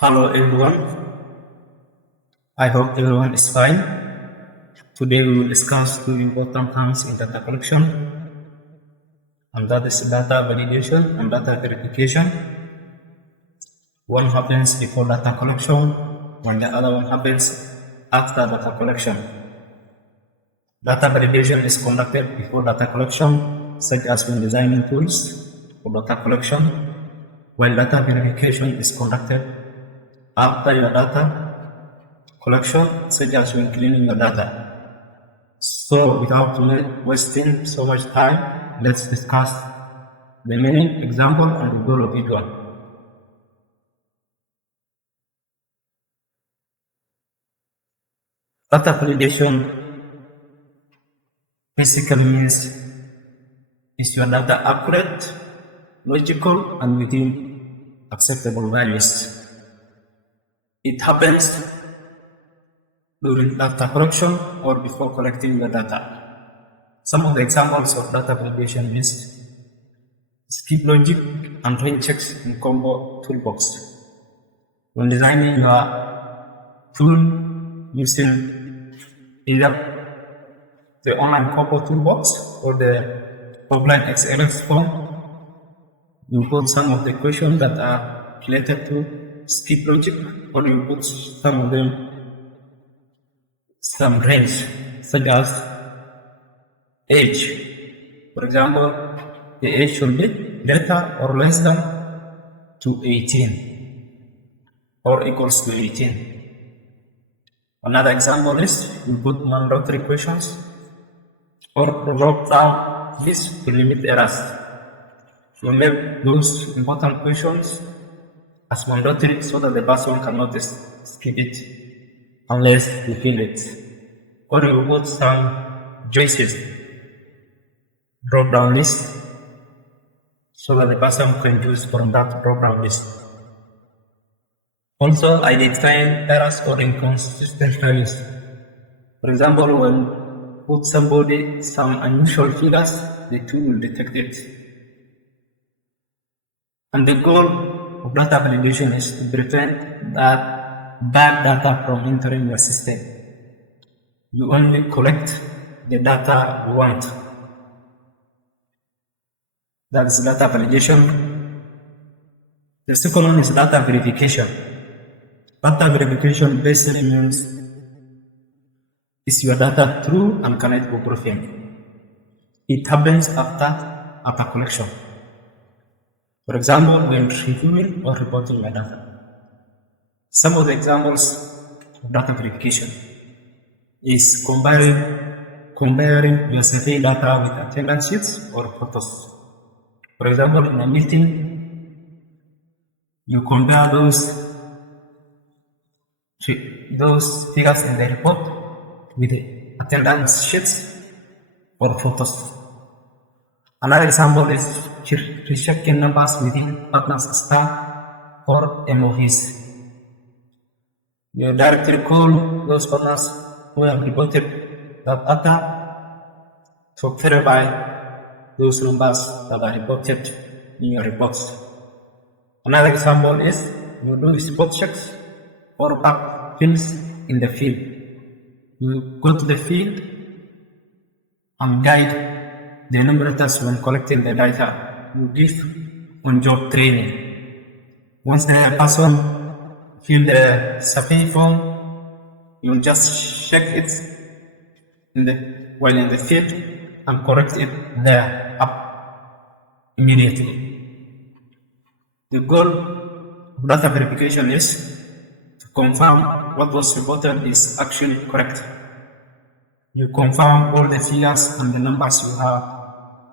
Hello everyone, I hope everyone is fine. Today we will discuss two important terms in data collection, and that is data validation and data verification. One happens before data collection, and the other one happens after data collection. Data validation is conducted before data collection, such as when designing tools for data collection, while data verification is conducted after your data collection, such as when cleaning your data. So without wasting so much time, let's discuss the meaning, example, and the goal of each one. Data validation basically means is your data accurate, logical, and within acceptable values. It happens during data collection or before collecting the data. Some of the examples of data validation is skip logic and range checks in combo toolbox. When designing your tool using either the online combo toolbox or the offline XLS form, you put some of the questions that are related to skip logic, or you put some of them some range, such as age. For example, the age should be greater or less than to 18 or equals to 18. Another example is you put mandatory questions or drop down this to limit errors. You make those important questions as mandatory so that the person cannot skip it unless you feel it. Or you put some choices, drop down list, so that the person can choose from that drop down list. Also, identifying errors or inconsistent values. For example, when put somebody some unusual figures, the tool will detect it. And the goal of data validation is to prevent that bad data from entering your system. You only collect the data you want. That is data validation. The second one is data verification. Data verification basically means is your data true and can it be proven? It happens after collection. For example, when reviewing or reporting your data. Some of the examples of data verification is comparing your survey data with attendance sheets or photos. For example, in a meeting, you compare those figures in the report with the attendance sheets or photos. Another example is rechecking numbers within partners staff or MOVs. You directly call those partners who have reported that data to verify those numbers that are reported in your reports. Another example is you do spot checks or back fills in the field. You go to the field and guide the enumerators when collecting the data. You give on-job training. Once the person fill the survey form, you just check it while in the field and correct it there up immediately. The goal of data verification is to confirm what was reported is actually correct. You confirm all the figures and the numbers you have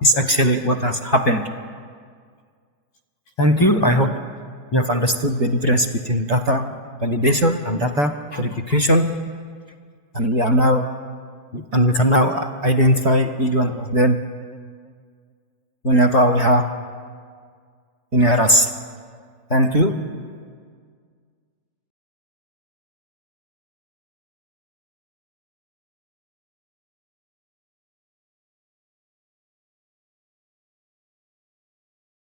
is actually what has happened. Thank you. I hope you have understood the difference between data validation and data verification, and we can now identify each one of them whenever we have any errors. Thank you.